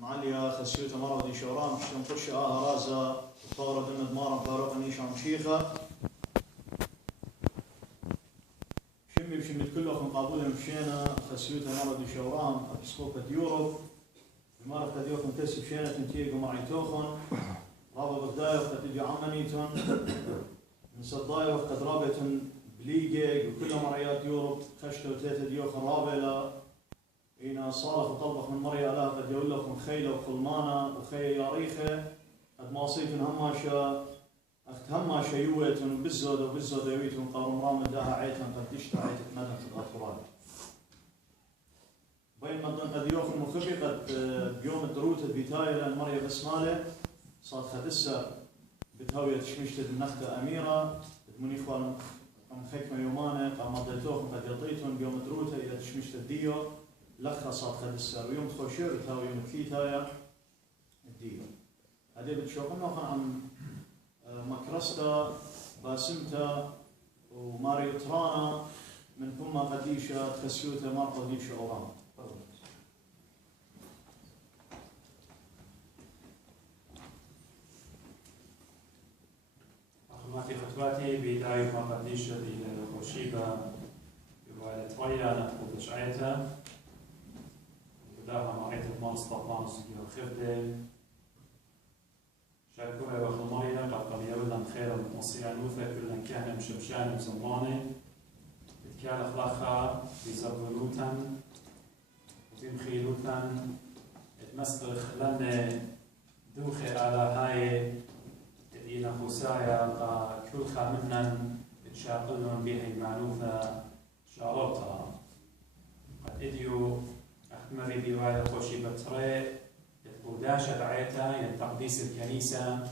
معليا خسيوتا مرضي شورام شلون خش رازا طورة دم دمارا فاروق نيشان شيخة شمي بشمي كلهم قابولا مشينا خسيوتا مرضي شورام أبسكوبة يوروب بمارك تديوخن كسي بشينا تنتيقوا معيتوخن رابا بقدايو قد تجي عمانيتون نصدايو قد رابطن بليجي وكل مريات يوروب خشتو تيتا ديوخن رابلا إنا صالح وطلبخ من مريا لها قد يقول لكم خيلة وخلمانة وخيل ياريخة قد ماصيتن هماشا أخت هماشا يويتن وبالزودة يويتن قارم رام داها عيتن قد تشتع عيتت مدن تقات فراد بين مدن قد يوخن مخبي قد بيوم الدروتة بيتاية لأن مريا بسمالة صاد خدسة بتهوية تشمشتة النخدة أميرة منيخوان أم خيكمة يومانة قام مضيتوخن قد يطيتون بيوم الدروتة إلى تشمشتة الديو لخصت خدسة ويوم تخوشير تهوي يوم ثلاثة الديو هذه بتشوفنا عن مكرستا باسمتا وماريو ترانا من ثم قديشة تخسيوتا مار قديشة أورانا أخذنا في خطواتي بداية ما قديشة إلى خوشيبة يوالي طويلة نتقود شعيتا بداها معيت المانس طبعاً سجيه الخفدة شاركوها وخمارية قد قبيلنا خير المصير نوثة كلنا كهنة مشبشانة وزمانة بتكال أخلاقها بزبولوتاً وتمخيلوتاً اتمسخ لنا دوخي على هاي إلى خسايا كل خامنا تشاقلون بها المعنوثة شارطها قد إديو أحمري ديوايا خوشي بطري وداشة دعيتها يعني تقديس الكنيسة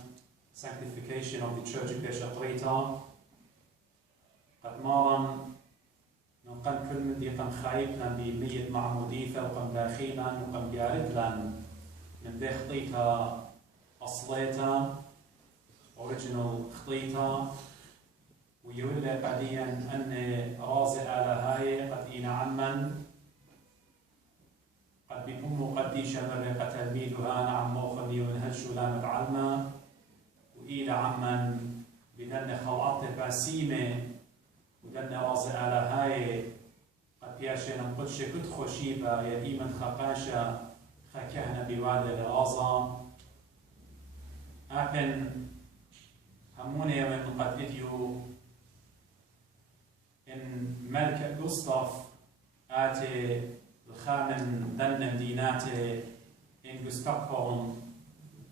sanctification of the church بيش أطريتا قد مارا نقم كل من ديقم خايبنا بمية معموديثة وقم داخينا وقم جاردلا من ذي خطيتا أصليتا original خطيتا ويولى بعديا أن رازي على هاي قد إينا عمن قد بأم قديشة مرقة تلميذها نعم موخني ونهجو لا متعلمة وإلى عمن بدن خلعت باسيمة ودن رازي على هاي قد بياشي نمقدش كنت خوشيبة يديما خقاشة خكهنا بوالي لرازا أبن هموني من قد إديو إن ملك غوستاف آتي الخامن ذن مديناتي إن ستوكهولم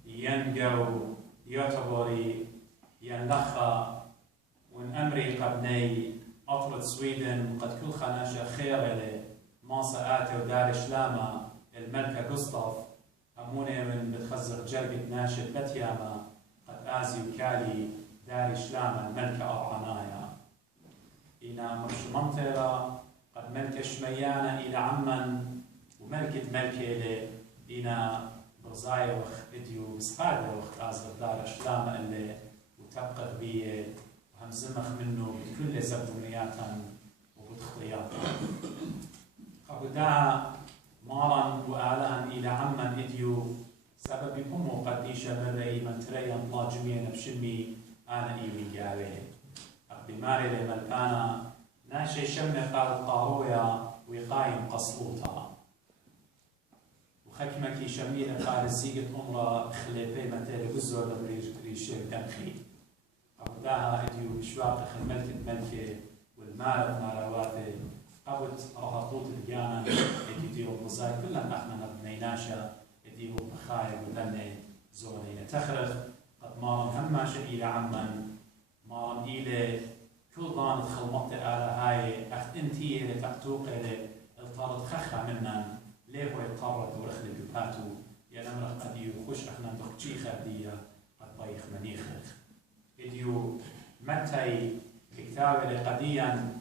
ينجو يوتوبوري ينلخا وإن أمري قبني أطلت سويدن وقد كل خناشة خير إلي ماسا آتي ودار شلامة الملكة غوستاف هموني من بتخزق جربة ناشد بتياما قد آزي وكالي دار شلامة الملكة أرعنايا إنا مرش منطرة قد ملكة شميانة إلى عمن وملكة ملكة إلى برزايا وخ إديو بسقادة وخ آزر دار شلامة اللي وتبقى بيه وهم زمخ منه بكل زبونياتا وبتخطياتا قبدا مارا وآلان إلى عمن إديو سبب أمه قديشة مرأي من تريا الله جميعا بشمي أنا إيوي جاوي بماري لملكانا ناشي شمي قال طارويا وقايم قصلوطا وخكمكي شميل قال الزيقة أمرا خليبي متالي وزور ريشير دمخي قبداها إديو بشواق خلملكة ملكة والمارد مارواتي قبت رهطوط الجانا إديو بزاي كلنا نحن نبنيناشا إديو بخايب ودني زوني تخرخ قد مارن هماشا إلى عمن مارن إلى كل ضانت خلمطة على هاي أخت انتي اللي تقتوق اللي الطارت خخة منا ليه هو يطرد ورخل جبهاتو يا نمرخ قديو خوش احنا دخشي خدية قد بايخ منيخخ إديو متى كتاب اللي قديا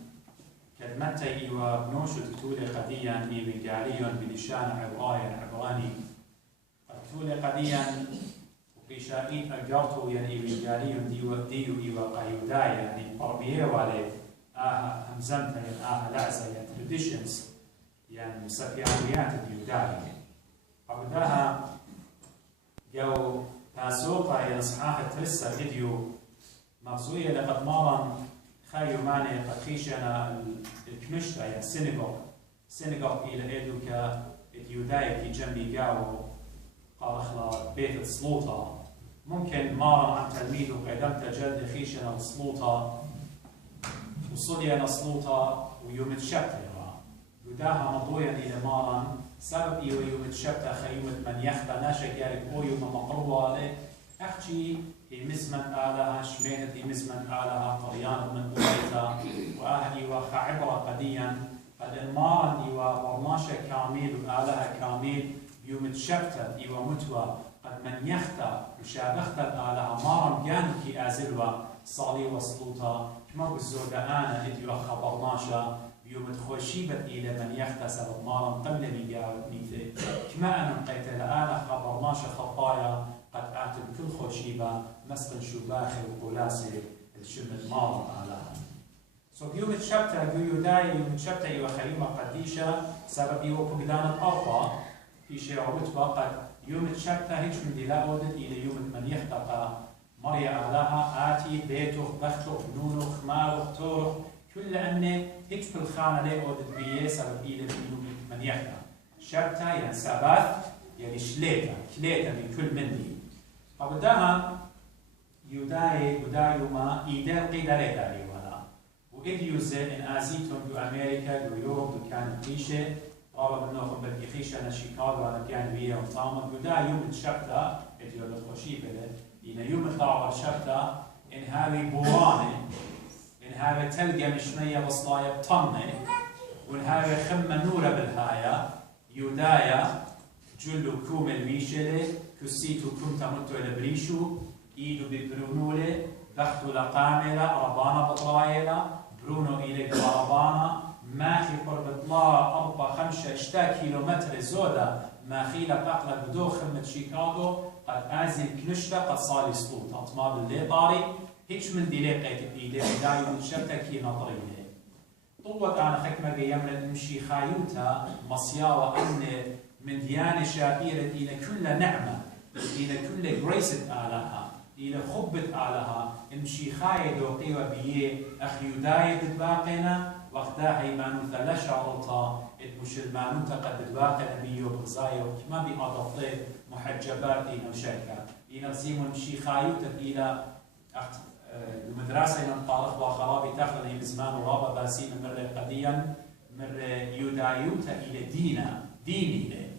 كد متى إيوا بنوشو تكتولي قديا إيوي جاريون بلشان عبراني تكتولي قديا وقيشائي أجارتو يعني ويجاريون ديو إيوا قايوداي يعني بربيه والي همزمتا يعني لعزة يعني traditions يعني سبيانيات ديوداي أبدا صوفا هي صحاح ترسا فيديو مغزوية لقد مارا خايو ماني قد خيشنا الكمشتا يا سينغوغ إلى إيدوكا إتيوداي كي جنبي قاو قارخلا بيت السلوطة ممكن مارا عن تلميذه قدمت جلد خيشنا السلوطة وصلي السلوطة ويوم الشبتة وداها مضويا إلى مارا سبب إيو يوم الشبتة خيومة من يخطى ناشا جارب أو يوم مقربوا عليه أحكي يمزمن آلها شمينة يمزمن آلها قريان من أوليتا وآهل إيوا خعبرة قديا قد المارا إيوا ورناشا كامل وآلها كامل يوم الشبتة إيوا متوى قد من يخطى وشابخت آلها مارا جانو كي آزلوا صالي وسلوطا كما بالزودة أنا إديوا خبرناشا يوم تخوشيبت إلى من يختصر مارا قبل ميقاوة نيته كما أن قيت لآلة خبرناش خطايا قد أعتب كل خوشيبة مسقن شباخي وقلاسي الشمت مارا آلها يوم الشبتة يوداي يوم الشبتة إيوه خيومة قديشة سبب إيوه بقدانة أرضا في شيء عرض قد يوم الشبتة هيش من دلاء ودد إلى يوم من يخطق مريا آلها آتي بيتوخ بختوخ نونوخ مالوخ توروخ كل أنه هيك في الخانة ليه أودت بيه سبب إيده من يحكى شبتة يعني سبات يعني شليتا كليتا من كل مني فبداها يوداي ما إيده قيدة ليتا لي ولا وإذ يوزي إن آزيتهم دو أمريكا دو يوروب دو كان خيشة رابا منوخم بدي خيشة أنا شيكاغو أنا كان بيه وطامة يوداي يوم الشبتة إذ يولد خوشي بله إن يوم الطاعة الشبتة إن هذه بورانة إن هذا تلقى مشمية بصلاية بطنة وإن هذا خمة نورة بالهاية يودايا جلو كوم الميشلة كسيتو كوم تمتو البريشو إيدو ببرونولة بختو لقاملة ربانا بطرايلة برونو إليك ربانا ماخي قرب طلا 4-5 كيلومتر زودة ماخيلة بقلة بدو خمة شيكاغو قد آزي كنشتة قد صالي سلوط أطماب اللي طاري هيش من ديلي قيت بيدي دايما الشبتة كي نظرينه طوت أنا خكمة يمر نمشي خايوتا مصياوة أن من ديانة شابيرة إلى كل نعمة إلى كل جريسة آلها إلى خبة آلها نمشي خايد وقيوة بيه أخي داية تتباقينا وقتها هيمانو ثلاثة عرطة المش المانوتا قد تتباقينا بيو بغزايا وكما بأضطي محجبات إلى شركة إلى زيمو نمشي خايوتا إلى المدرسة إلى طارق وخرابي تاخذ بزمان ورابا باسين مرة قديا مرة يودايوتا إلى دين إلى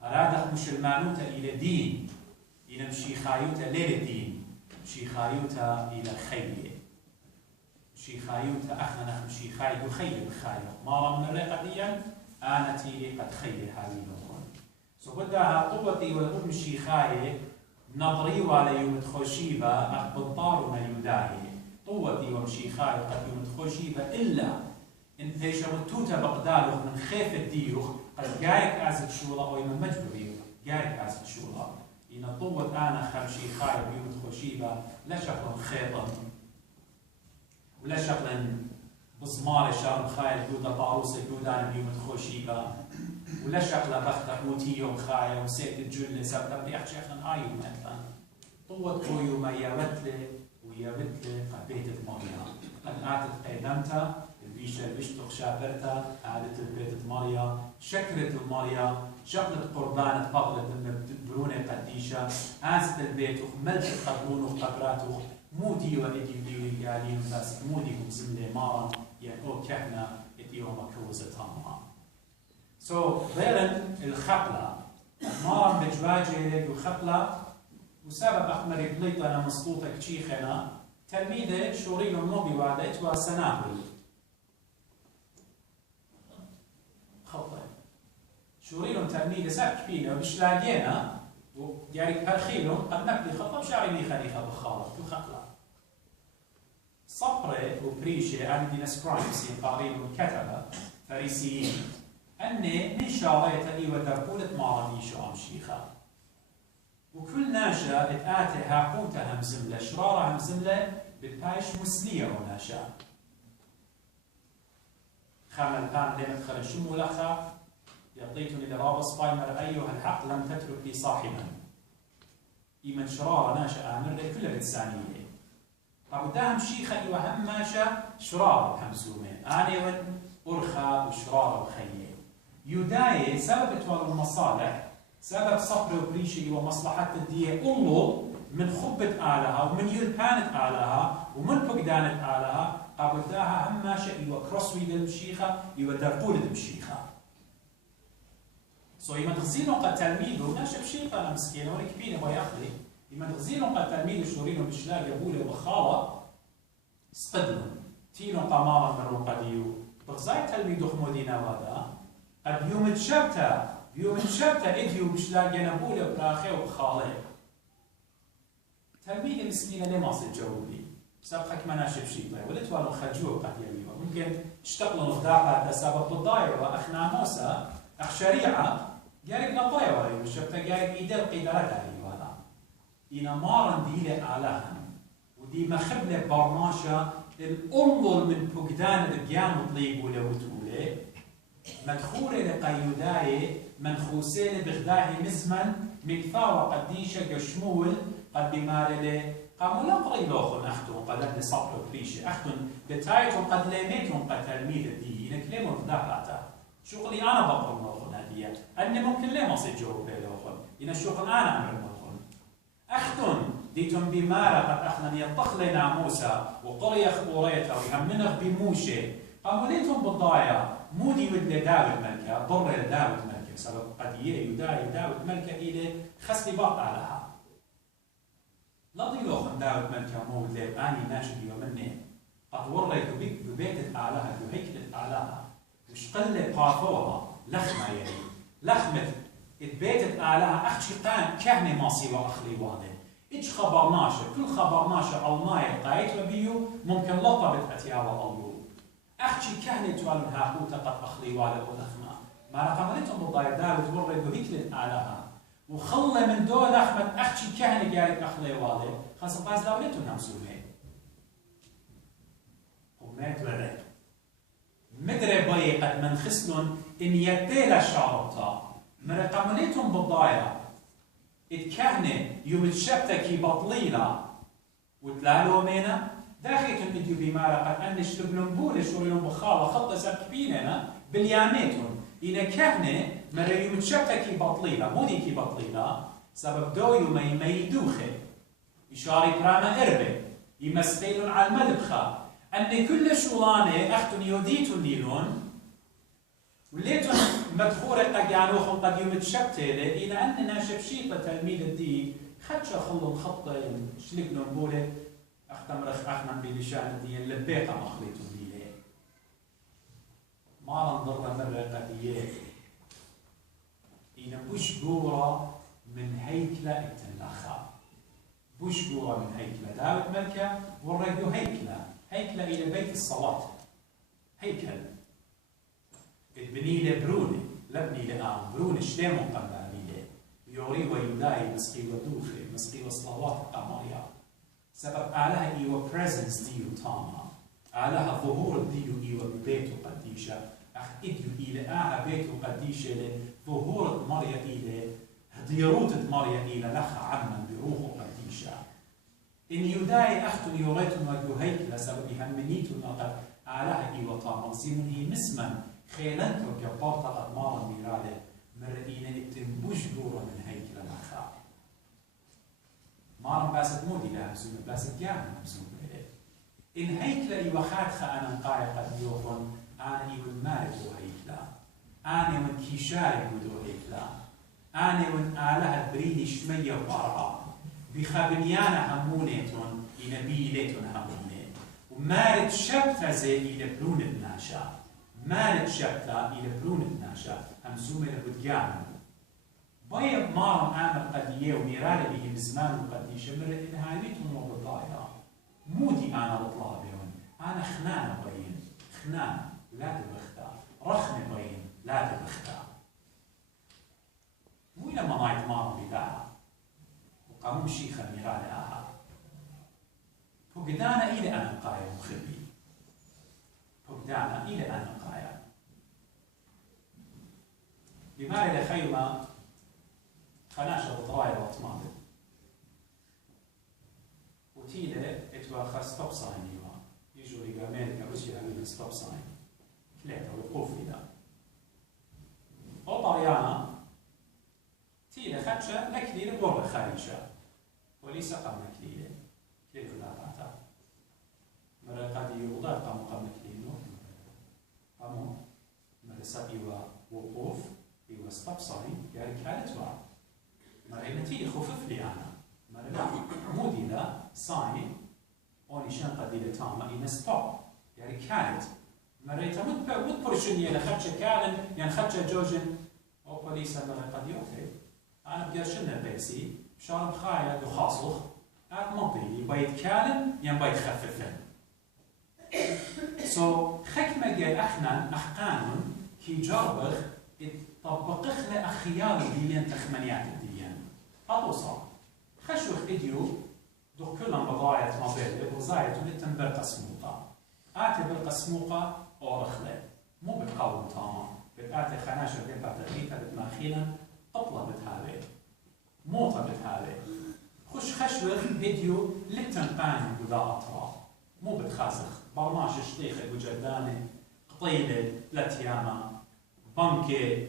هذا مش المانوتا إلى دين إلى مشي خايوتا ليل الدين مشي خايوتا إلى خير مشي خايوتا أخنا مشي خايد وخير بخايو مرة مرة قديا أنا تيلي قد خير هذه الأمور سبدها قوتي والأم مشي خايد نظري ولا يوم تخوشيبة أخبطار ما يوداهي طوتي ومشي خايف قد يوم تخوشيبة إلا إن فيش وتوتا بقدالوخ من خيف الديوخ قد جايك أزد شولا أو يوم مجبري جايك أزد شولا إن طوت أنا خمشي خايف يوم تخوشيبة لا شكلا خيطا ولا شكلا بصمار شارم خايف جودة طاروسة جودة أنا بيوم تخوشيبة ولا شكله بختك موتي يوم خايا وسيت الجل سبب بيحكي شكلا آيو مثلا طوت قويو ما يابتلي ويابتلي قبيت ماريا قد آتت قيدمتا البيشة بيشتق شابرتا عادت البيت ماريا شكرت ماريا شقلت قربانة فضلت برونة قديشة آزت البيت وخملت قبرون وقبراته مودي وإدي بيولي قالين بس مودي وزملي مارا يعني أو كهنا إدي ومكروزة تامها غيرن الخقلة مارا بجواجه وخقلة وسبب أحمر بليط أنا مسلوطة كشيخنا تلميذة شورين النوبي وعدت وسناهل خطة شورين تلميذة ساك فينا وبش لاقينا ويارك هالخيلهم قد نقلي خطة بشعري لي خليفة بخارج وخقلة صبرة وبريشة أنا دينا سكرايمس قارين وكتبة فريسيين أني من شاريت لي ودربولة مارني شو أمشيخة وكل ناشا اتآتي هاقوتها همزملة شرارة همزملة بتايش مسلية وناشا خامل بان لمت خلال شمو لخا يعطيتني لرابص بايمر أيها الحق لم تترك لي صاحبا إيمن شرارة ناشا آمر كلها بتسانية طب داهم شيخة إيوه هم ماشا شرارة همسومين أنا ون أرخى وشرارة وخيه يداية سبب توال المصالح سبب صبر وبريشي ومصلحة الدية أولو من خبة آلها ومن يلبانة آلها ومن فقدانة آلها قابلتاها هم ماشا إيوه كروسوي المشيخة إيوه درقول المشيخة إما تغزينو قد تلميذه ناشا بشيخة أنا مسكينة ولا كبيرة وياخلي إما تغزينو قد تلميذه شورينو بشلاق يقوله وخالة سقدنو تينو قمارا مرو قديو بغزاي تلميذه خمودينا وهذا قد يوم تشبتا إديو بشلاق ينبوله براخي وبخالي تلميذ المسكينة ليه ما سجاوبي سابقك ما ناشب شيطة ولا توالو خجوه قد يبيوه ممكن اشتغلوا نخداقها تسابق بالضايرة أخنا موسى أخ شريعة قارب نطايا وهي وشبتا قارب إيدال قيدرتها أيوانا إنا مارن ديلة أعلاها ودي مخبلة برماشة الأمور من بقدان القيام طليب ولا وتولي مدخولة لقيوداية منخوسين بغداهي مزمن مكثاوة قديشة قشمول قد بمارلة قاموا لا قريبوخن أختون قد أهل صبر وكريشة أختون بتايتون قد ليميتون قد تلميذ الدي إنك ليه مفداحاتا شغلي أنا بقر موخن هدية أني ممكن ليه ما سيجوه بيلوخن إن الشغل أنا أمر موخن أختون ديتون بمارة قد أخلن يطخل ناموسا وقرية خبوريتا ويهمنغ بموشة قاموا ليتون بالضايا مودي ود لداود ملكة ضر لداود ملكة سبب قد يداي داود ملكة إلى خسلي باط علىها لا ضيلوخن داود ملكة مود لأني ناشد يومني قد وريت ببيت أعلاها بهيكلة أعلاها وش قل قافوها لخمة يعني لخمة البيت أعلاها أختي قان كهنة ماصي وأخلي واضح إيش خبرناشه كل خبرناشه ألماية قايت وبيو ممكن لطبت أتياوى الله أختي كهنة توالون هاقوتا قد أخلي واضح ولخمة ما رقمتهم بالضاير داود وريت بهيكلة أعلاها وخلى من دول أخمة أختي كهنة قايت أخلي واضح خاصة باز دولتهم همسومين ومات ورد مدري باي قد من خسلون إن يديلا شعرطا مرقمنيتهم بالضايع الكهنة يوم الشبتة كي بطليلة وتلالو مينا داخلتهم إديو بمارا قد أنش لبنون بولش ورينهم بخالة خطة سبكبيننا بالياميتهم إن كهنة مرة يوم الشبتة كي بطليلة مودي كي بطليلة سبب دو يوم يميدوخي إشاري براما إربي يمسقيلون على المدبخة أن كل شغلانة أختن يوديتون نيلون وليتون مدخورة قد يعنوخن قد يوم تشبتلة إلى أننا شبشيطة تلميذ الدين خدشة خلون خطة شلقنون بولة أختم رخ أخنا بلشان الدين لبيقة مخليتون ديلة ما ننظر مرة قدية إن بوش قورة من هيكلة التنلخة بوش قورة من هيكلة داود ملكة ورقوا هيكلة إلى بيت الصلاة هيكل ابني لبرونة لبني لآن برونة شليمون قماني له يوري ويداي مسقي ودوخي مسقي وصلوات قماريا سبب آلها إيوه presence ديو تاما آلها ظهور ديو إيوه ببيته قديشة أخ إديو إلى بيته قديشة ظهور مريا إلى هديروت مريا إلى لخ عما بروحه قديشة إن يداي أختن يوريتن وجهيك لسبب همنيتن قد آلها إيوه تاما زيمن هي مسمن خيلانتو كبارتا قد مارا ميراده مرئينا اتنبوش قورا من هيك لنخا مارا باسد مودي لها مسومة باسد جانا مسومة إن هيك لإيوه خادخة أنا نقايا قد يوخن أنا إيوه المالك وهيك لا أنا من كيشاري ودو هيك لا أنا من آلها بريني شمية وبارها بخابنيانا همونيتون إنبيليتون هموني ومارد شبتة زي إلى برون الناشا مالت شبتا إلى برون الناشا همسومة لبدقان بايا مارم آمر قدية وميرالي به بزمان وقديشة مرة إنهايتهم وبالضايا مودي أنا بطلع بهم أنا خنانة باين خنانة لا تبختا رخنة باين لا تبختا وين ما نايت مارم بداها وقاموا شيخا ميرالي آها فقدانا إلى أنا قاية مخبي فقدانا إلى أنا قاية بمعنى لخيمة خناشة بطراية وطماطم اتوا ستوب ساين يجوا لي امريكا وش يعملوا ستوب ساين ثلاثه وقوف إذا أو طريانا تيلا خدشة نكليلة ورا خارجة وليس قم نكليلة كليلة ثلاثة مرة قد يوضع قم نكليلة قاموا مرة سبيوا وقوف يوا ستوب ساين يعني كانت واحد مرة نتيجة خفف لي أنا مرة لا مودي لا ساين أو نشان قديلة تامة إن ستوب يعني كانت مرة تمد برشنية لخدشة كالن يعني خدشة جوجن أو بوليسا مرة قد يوكي أنا بقرشنا بيسي شارب خايا دخاصخ أك منطقي بيت كالن يعني بيت خففن خكمة قال أخنا أحقانون كي جربخ طبقخ لأخيار ديان تخمنيات الديان أطوصا خشوخ إديو دو كلهم بضاية مبادئ وزاية ولتن بالقسموقة آتي بالقسموقة أو رخلة مو بالقول تاما بتآتي خناشة بيبقى تغيثة بتماخينا قطلة بتهالي موطة بتهالي خشوخ إديو لتن قاني بدا أطرا مو بتخازخ برماش شطيخ وجداني قطيلة لتياما بنكي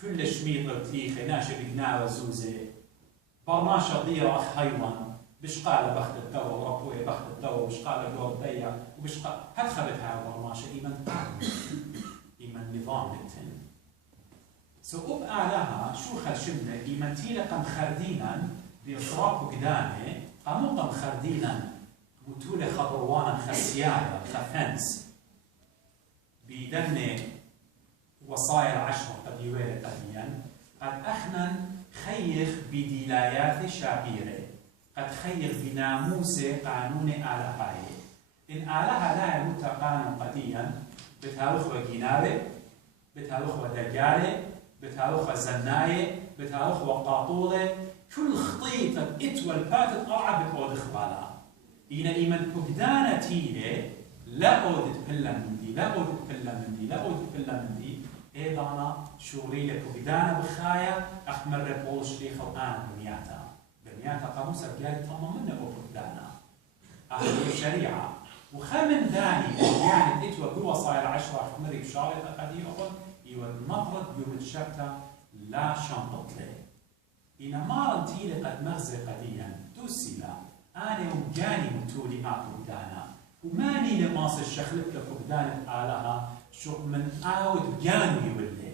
كل شميطة وتليخة ناشي بقناوة زوزة برماشة ضيرة أخ حيوان بشقالة بخت الدوا وربوية بخت الدوا وبشقالة دور ضيع وبشقالة هتخبتها برماشة إيمان نظام لتن سوء أعلاها شو خشمنا إيمان تيلا قم خردينا بإصراق وقدانة قاموا قم خردينا متولة خضروانا خسيارة خفنس بيدن وصايا العشرة قد يوالد أديان قد أخنا خيخ بدلايات شابيرة قد خيخ بناموس قانون آلهاي إن آلها لا يموت قانون قديا بتاوخ وجنابه بتاوخ ودجاله بتاوخ زناية بتاوخ وقاطولة كل خطيطة إتوى الباتت أرعى بتعود إخوالا إن إيمان بقدانة تيلة لا أود تبلا من دي لا أود تبلا من دي لا أود تبلا من دي إيضانا شورية بقدانة بخايا أحمر بول شريخ الآن بنياتا قاموس رجال طمم منه بقدانة أهل الشريعة وخمن داني يعني إتوى بوصايا العشرة أحمر بشارة قديمة إيوى المطرد يوم الشبتة لا شنطت له إن مارن تيلة قد مغزى قديا توسيلا أنا يوم جاني متولي بقدانة وماني لماس الشخلت لفقدانة آلها شو من آود جانو يولي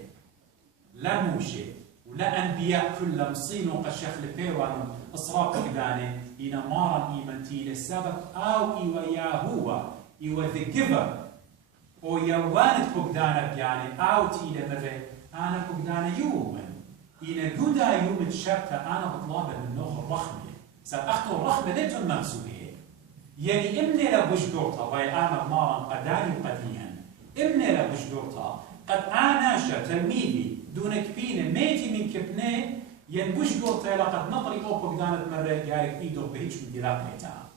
لا موشي ولا أنبياء كل مصين وقشخل بيوان إصراق فقدانة إنا مارا إيمانتي للسبب أو إيوا ياهوا إيوا the giver أو يوانت فقدانة بياني أو تيلة مرة أنا فقدانة يومن إنا جودا يوم الشبتة أنا بطلابة من نوخ الرخمة سأخطو الرخمة ليتون مغزوبة يعني إمني لبجدورتا وي أنا بمارا قداني قديا إمني لبجدورتا قد آناشا تلميذي دون كبينة ميتي من كبنة ينبجدورتا لقد نظري أوبك دانت مرة يارك إيدو بهيج من دلاقيتا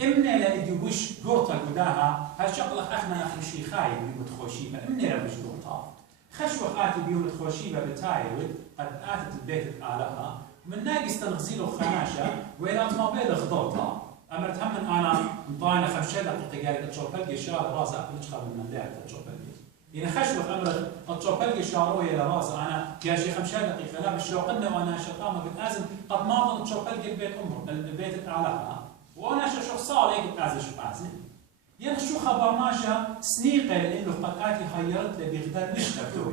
إمني لإديوش دورتا قداها هالشغلة أخنا أخي شيخاي بيوت خوشيبة إمني لبجدورتا خشوة آتي بيوت خوشيبة بتايود قد آتت البيت آلها من ناقص تنغزيله خناشة وإلى ما بيد خضوتا أمرت هم أنا مطاينة 5 دقيقة قالت الشوبلجي شار راسه أقلش قبل من داعي الشوبلجي إن خشوة أمرت الشوبلجي شاروي إلى راسه أنا يا شيخ 5 دقيقة لا بالشوقنا وأنا شقامة قلت لازم قد ما ظن الشوبلجي البيت عمره البيت الأعلى وأنا شو صار هيك تعزل شو تعزل ينخشو خبر ماشا سنيقة لأنه قد آتي خيرت لي بغداد نشتبتوي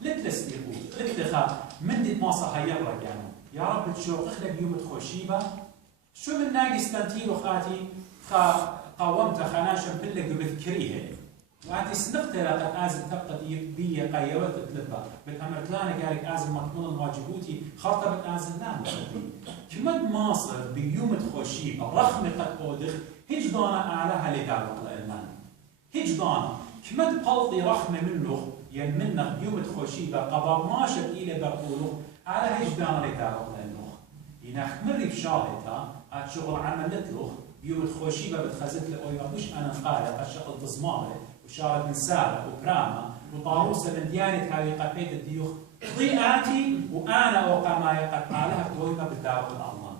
لت سنيقو لت خا من دي ماصة خيرت يعني يا رب تشوق لك يوم تخوشيبة شو من ناقص تنتيل وخاتي قاومت خناشا بلك بذكريه وأنت سنقتل لقد آزم تبقى بي قيوات تلبى بالأمر تلانا قالك آزم مطمون واجبوتي خرطبت آزم لا كمد ماصر بيوم تخوشيبة رغم قد أودخ هجدانا أعلاها لدعوة الإلمان هجدانا كمد قلطي رحمة منه ين منه بيوم تخوشيبة قبر ماشر إلى بقوله على هجدانا لدعوة الإلمان إناخ مري بشارتها شغل عملت له بيوم تخوشيبة بتخزت له أيضا مش أنا قارئ الشغل تصمامه وشارة من سارة وبراما وطاروسة من ديانة هاي قبيد الديوخ ضيئاتي وأنا وقع ما يقع علىها بدويمة بالدعوة الله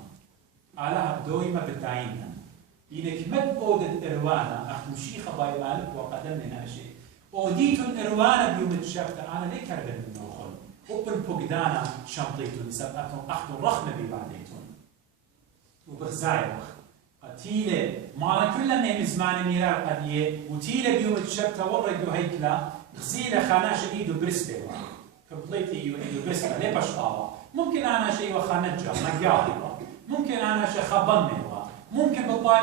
علىها بدويمة بالدعينة إنك مد أودت إروانا أخمشي خباي مالك وقدمنا ناشي أوديت إروانا بيوم الشفت أنا ليه كربن من نوخل أوبن بوغدانا شنطيتون سبقتهم أخذوا رخمة ببعديتون وبغزاي تيلة مارا كلنا نيم زمان ميرا قديه وتيلة بيوم الشبتة ورقوا هيكلا غسيلة خاناش إيدو برستيوا كمبليتي إيدو برستيوا ليه بشطاوة ممكن أنا شيء وخانجة مقاطبة ممكن أنا شيء خبنوا ممكن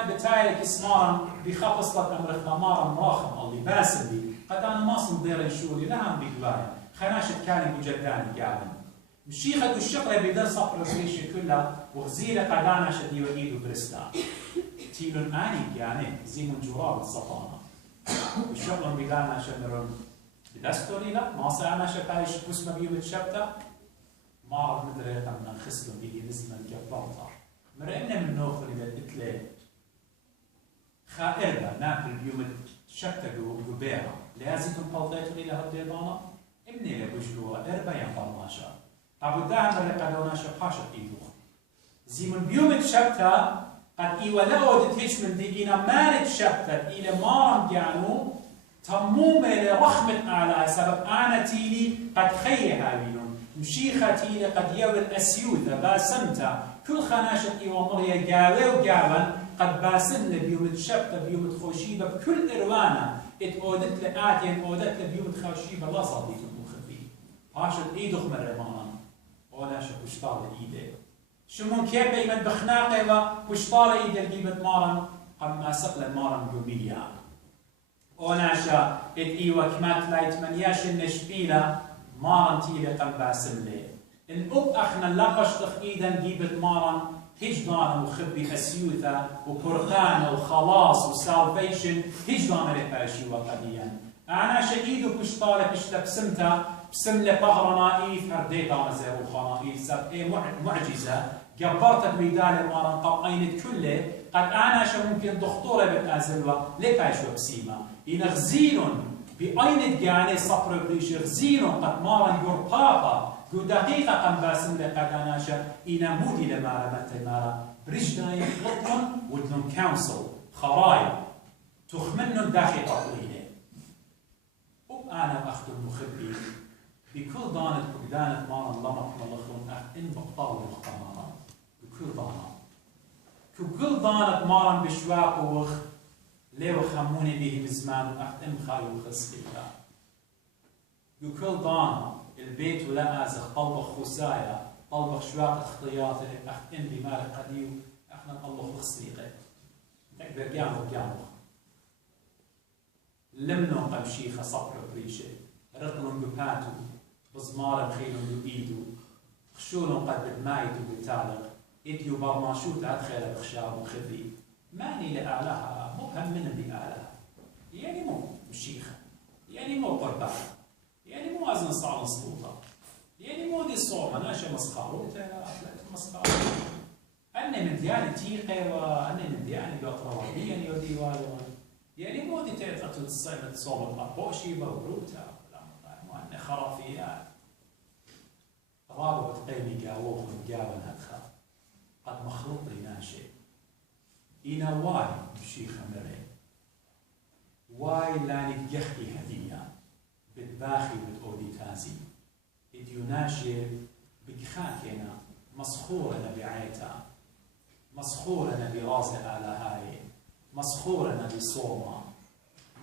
بتاعي كسمارا بخبص لك أمر خمارا مراخم اللي باسل لي قد أنا ما صندير شوري لها بقبايا خناش كاني بجداني قاعد مشيخة الشقرة بدل صبر الريشة كلها وغزيلة قدانا شدي وإيدو برستا تيلون آني يعني زي من جراب السطانة الشقرة بدانا شمرون بدستوري لا ما صعنا شكايش قسمة بيوم الشبتة ما عرف مدريقا من خسلون به نزمن كبرطة مرئنا من نوخل إذا الإتلي خائرة ناكل بيوم الشبتة قبيرة لازم تنقلطيتون إلى هالديبانة إمني لبجلوها إربا ينقلناشا أبو داعم رقدونا شقاشة إيدوخ زي من بيوم الشبتة قد إيوالو دتهيش من دينا مارد شبتة إلى مارم جانو تموم إلى رخمة أعلى سبب أنا تيلي قد خيه هاوينون مشيخة تيلي قد يوي الأسيوثة باسمتا كل خناشة إيوامريا قاوي وقاوان قد باسم لبيوم الشبتة بيوم الخوشيبة بكل إروانا اتقودت لآتين قودت لبيوم الخوشيبة لا صديق المخبي هاشت إيدوخ من رمانا ولا شو كشطار إيده شو من كيف بيمن بخناقه وكشطار إيده الجيبت مارن أما سقل مارن جومية وناشا إيوة كمات لايت من ياش النشبيلة مارن تيلة قم باسملي إن أب أخنا لقش إيدا جيبت مارن هجدان وخبي أسيوثة وبرقان وخلاص وسالفيشن هجدان رفاشي وقديا أنا شديد وكشطارة كشتبسمتا بسملة بهرنائيف هرديتا مزير وخنائيف سب إيه معجزة جبرتك ميدان مارن قب أينت كله قد أنا شو ممكن دكتورة بتأزلوا لكاش وبسيمة إن غزيلون بأينت جاني صبر بريش غزيلون قد مارن يرقاقا جو دقيقة قم باسم لقد أنا شو إن مودي لمارا متمارا بريشناي لطن ودلون كونسل خرايب تخمنن داخل تطليله وأنا أخذ المخبي بكل دانت بقدانت مارا لمق ملخون إن بقطار مختمارا بكل دانت كل دانت مارا بشواق وخ ليه خموني به بزمان إن خايو خسكيها كل دانت البيت ولا أزخ طلبخ خسايا طلبخ شواق اختياطي إن بمال قديو إحنا الله خسيقه تقدر جامو لمنو قمشيخة صبر بريشة رقلن بباتو بزمار بخيلن بإيدو خشولن قد بدمايتو بتالق إديو برماشوت أدخل بخشاب وخذي ماني لأعلاها مبهم من بأعلاها يعني مو مشيخة يعني مو قربان يعني مو وزن صعب سلطة يعني مو دي الصومة ناشا مسخاروتا أفلات مسخاروتا أني من دياني تيقي وأني من دياني بأطروابيا يودي والون يعني مو دي تعطي الصيمة صومة أبوشي بوروتا وأن خرافيات رابط قيمي قاووخ وقاون هدخل قد مخلوق لناشئ إنا واي بشيخة مري واي لاني يخي هدية بتباخي بتقودي تازي إديو ناشئ بكخاكينا مسخورة بعيتا مسخورة برازة على هاي مسخورة بصومة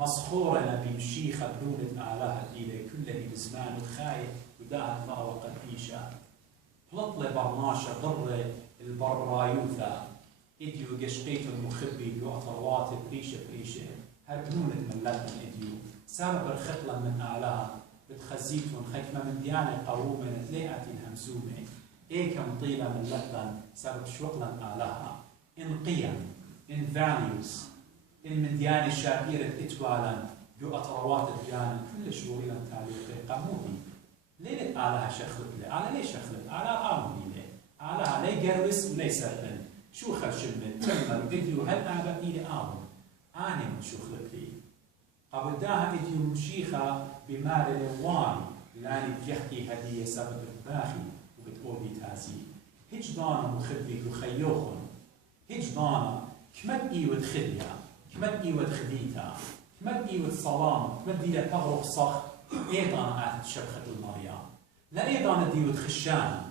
مسخورة بمشيخة برونة آلها إلى كله بزمان وخايف وداها ثروة قديشة بلطلة برناشة ضر البرايوثة إديو قشقيت المخبي بأطروات بريشة هربنونة من لبن إديو سبب الخطلة من آلها بتخزيتون خكمة من ديانة قوومة تلاقات الهمسومة إيكم طيلة من لبن سبب شوقلا آلها إن قيم إن values إن من ديانة الشاكيرة إتوالا جو أطروات الديانة كل شغوريلا تاريخي قمودي ليه آلها شخلت لي؟ آلها ليه شخلت؟ آلها آمني ليه؟ آلها ليه جروس وليه سهلن؟ شو خشمت؟ تمر فيديو هل أعبا إلي آمن؟ أنا شو خلت لي؟ قبل داها إديو مشيخة بمال الوان لاني بيحكي هدية سبب باخي وبتقولي تازي هج دانا مخبي وخيوخن هج دانا كمد إيوة خديا كمد إيوة خديتا كمد إيوة صلام كمد إيوة تغرق صخ إيضان آتت شبخة المريا لا إيضان ديوة خشان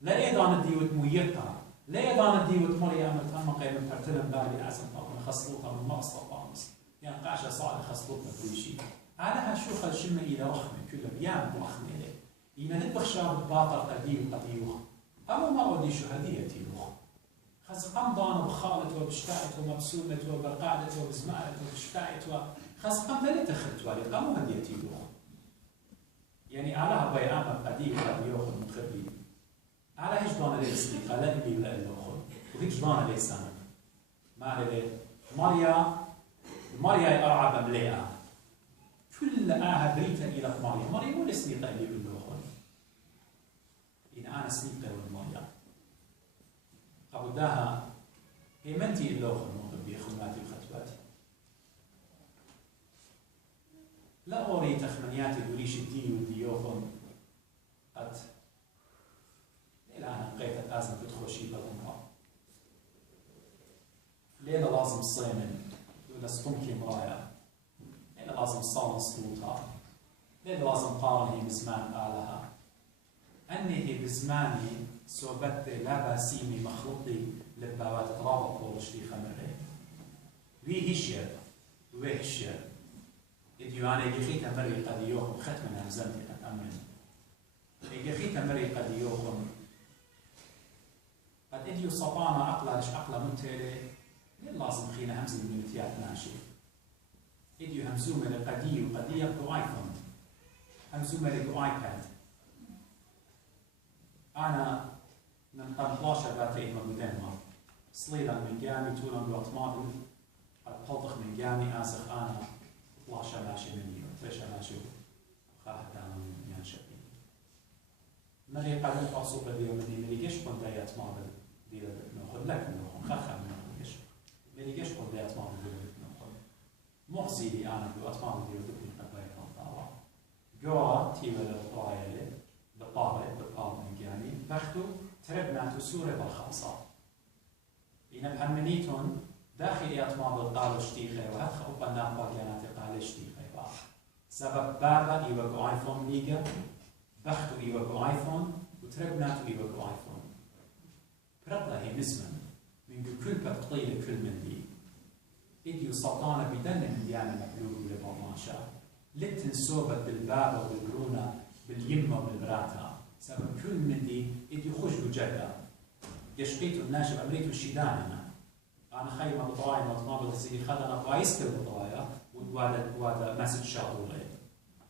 لا إيضان ديوة ميتا لا إيضان ديوة مريا متهم قيم ترتلم بالي أعزم طبعا خصلوطها من مقصة طامس يعني قاشة صعد خصلوطنا كل شيء على هالشوخة الشمة إلى رخمة كلها بيان برخمة ليه إذا نتبخ شاب باطر قديم قديوخ أما ما أودي شو هديتي لوخ خاص قمضان بخالته وبشتاعته ومبسومته وبرقعدته وبزمارته وبشتاعته خاص قم ثلاثة خلتوا عليه قاموا هديتي لوخ يعني على بيان قديم قديوخ المخبي على هيش دانا ليه صديقة لا إلي ولا إلا أخذ وهيش دانا ليه سنة ما ليه ماريا أرعى بمليئة كل بريتا إلى مريم مو السنيقة اللي يقول له إن أنا سنيقة والمريم قبل داها هي منتي إلا أخذ بيخدماتي وخطواتي لا أوري تخمنياتي وليش الدي والديوخن قد الآن لقيت لازم تدخل شيء بالأمراء ليلة لازم صيمن ولا سطمكي مرايا ليلة لازم صار سلوطها ليلة لازم قارني بزمان آلها أني بزماني صوبت لا باسيمي مخلطي لبابات ترابط ورشتي خمري وي هشير وي هشير إديواني يخيتا مري قد يوخم ختمنا همزمتي قد أمن يخيتا مري قد يوخم قد إديو صبانا عقلا لش عقلا متيلي لازم خينا همزي من متيات ناشي إديو همزومة لقدي وقدية بو آيفون همزومة لقو آيباد أنا من قنطلاشة باتي إما بدينما صليلا من جامي تولا بوطمابل قد قلطخ من جامي آسخ أنا 12 ماشي مني وتريشة ماشي وخاها دانا من ينشبي مري قدم قاصوبة ديو مني مريقش كون دايات مابل ديو ناخد لك ناخد خاخا من مريقش مريقش كون دايات مابل ديو ناخد مغزي لي أنا ديو أطمابل ديو دبني قبايا كونطاوا جوا تيوة للطايلة بطارة من جاني بختو تربنا تسورة بالخاصة إن بهمنيتون داخل أطمابل قالوا شتيخي وهات خطبا ناقبا كانت قال شتيخي سبب بابا يوقو آيفون ليجا بختو يوقو آيفون وتربناتو يوقو آيفون برقلا هي نسمن من كل بقطيلة كل من دي إديو سلطانة بدن من ديانا مقلوب لبرماشا لتن صوبة بالبابا والبرونة باليمة والبراتا سبب كل من دي إديو خش بجدا يشقيتو الناشب أمريتو الشيداننا أنا خيمة بطوايا مطمابل سيدي خدنا بايسكر بطوايا وهذا مسج شاطولي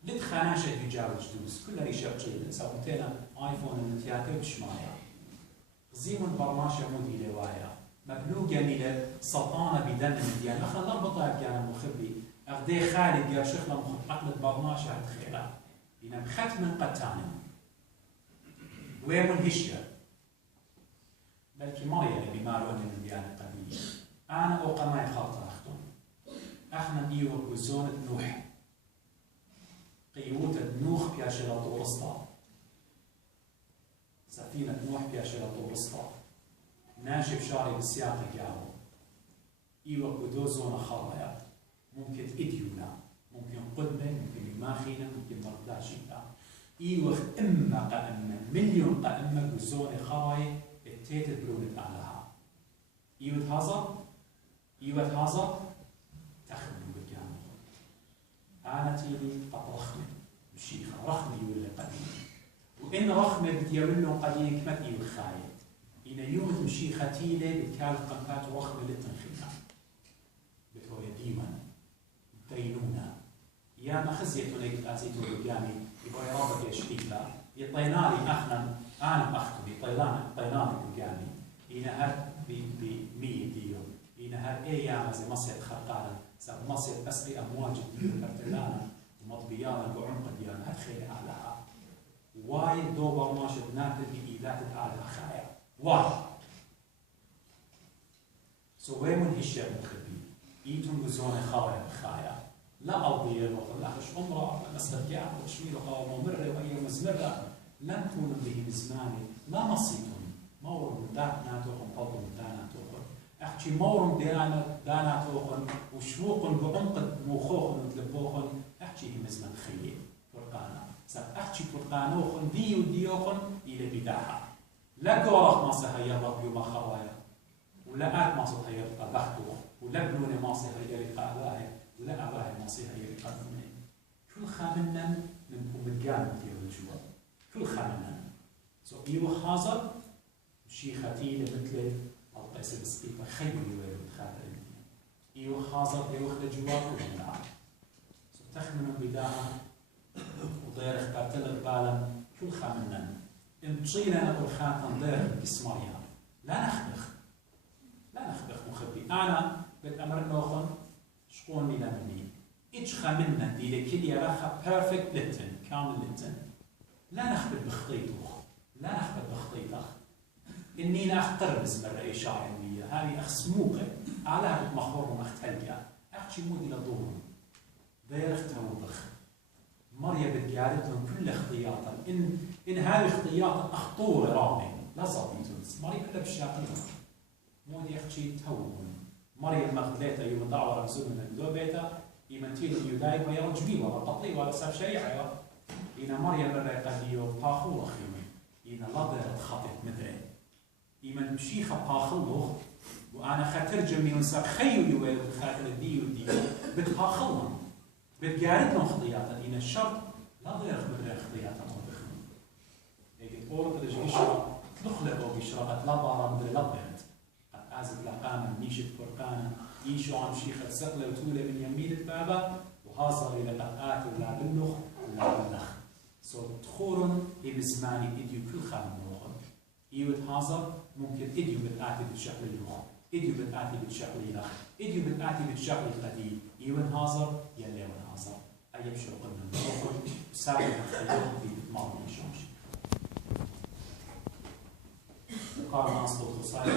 لتخاناشة يجاوز دوس كل ريشة بجيلة سوتينا آيفون المتياتي بشمايا زيمون برماشة مودي لوايا مبلوغ يعني سلطانة بدن مديان أخنا لربطها بيانا مخبي أغدي خالد يا شيخنا مخب عقلة برماشة هتخيلا بينا ختم قتاني ويمون هشيا بلكي مريا اللي مارون من ديانة قديمة أنا أوقماي خاطر أختم أخنا إيوه وزونة نوح قيوتة نوح بياشرة طورسطا سفينة نوح بياشرة طورسطا ناشب شاري بالسياق جاو إيوه ودو زونة خرايا ممكن إديونا ممكن قدمة ممكن ماخينا ممكن مرداشينا إيوه إما قائمة مليون قائمة وزونة خرايا التيتت برونة علىها إيوه هذا تخمن بالجامعة أنا تيلي قد رخمة مشيخة رخمة يولي قديم وإن رخمة بتيولي قديم كما إيوه خايد إن يوم مشيخة تيلي بتكال قنفات رخمة للتنخينا بتوية ديوان دينونا يا ما خزيتو ليك أزيتو بالجامعة يبقى يرابط يشتيكلا يطينالي أخنا أنا أختو يطينالي بالجامعة إن هاد بمية ديون إن هاد أيام زي مصيد خرقانا سب مصيد أسقي أمواج ديون برتلانا ومطبيانا وعمق ديانا هاد خير أعلاها واي دو برماشة ناتل بإيلات أعلاها خايا واي سويمون هشير مخبي إيتون بزون خايا خايا لا أرضي الوطن لا مش عمره نسترجع وتشميل وقوة ممرة وهي مزمرة لن تكون به بزماني لا نصيتون مور من داك ناتوهم قضوا من دانا توخر أحكي مورم دانا توخن وشوقن بعمق موخوخن وتلبوخن أحكي مزمن خيي فرقانا أحكي فرقانوخن ديوخن إلى بداحة لا كورخ ما سهي ربي وما خوايا ولا آت ما سهي بختوخ ولا بنوني ما سهي رقا أباهي ولا أباهي ما سهي رقا بنوني كل خامنا نكون متقامل في الجوا كل خامنا إيوه حاضر شيختي لمثل القيس السقيفة خير يوالد خاطر إيوه حاضر إيوه لجوار ولا تخمن بداها وضير اختارتل البالم كل خامنا امشينا نقول خاتم ضير الإسماعيل لا نخبخ مخبي أنا بالأمر نوخن شقوني لمني إيش خامنا دي لكل يراها بيرفكت لتن كامل لتن لا نخبر بخطيطة إني نختار باسم الرأي شاعرية هذه أخسموقة على مخور ومختلقة أحكي مودي لدور داير اختوضخ مريا بتقارب لهم كل اختياطا إن هذه اختياطا أخطور رامي لا صديتونس مريا كلها بالشاقية مودي أحكي توهم مريا المغدليتا يوم دعوة رمزون من دو بيتا يمنتين يدايب ويرى جبيل ولا قطلي ولا ساب شريعة إن مريا مريا ديو باخور أخيوي إن لضرت خطط مدري إيمان مشيخة باخلوخ وأنا خاترجم ونساب خيو يوالد خاطر ديو بتباخلنا بتقارب لهم خطياتا إن الشرط لا ضير مدري خطياتا مدخلون يجي طورة الجيشة تلخلق أو بشرقة لا بارا مدري لا ضيرت قد أعزت لقانا ميشت فرقانا يشو عن شيخة سقلة وتولى من يمين البابا وهاصر إلى قطعات ولا بلخ ولا بلخ تخورن بزماني إديو كل خامن روخن إيوت هازر ممكن إديو بتأتي بالشكل اللوخ إديو بتأتي بالشكل الأخ إديو بتأتي بالشكل القديم إيوت هازر يلي هازر أيب شوقن من روخن سابق الخيوخ في بتمام يشوش وقال ناس دوتو صاير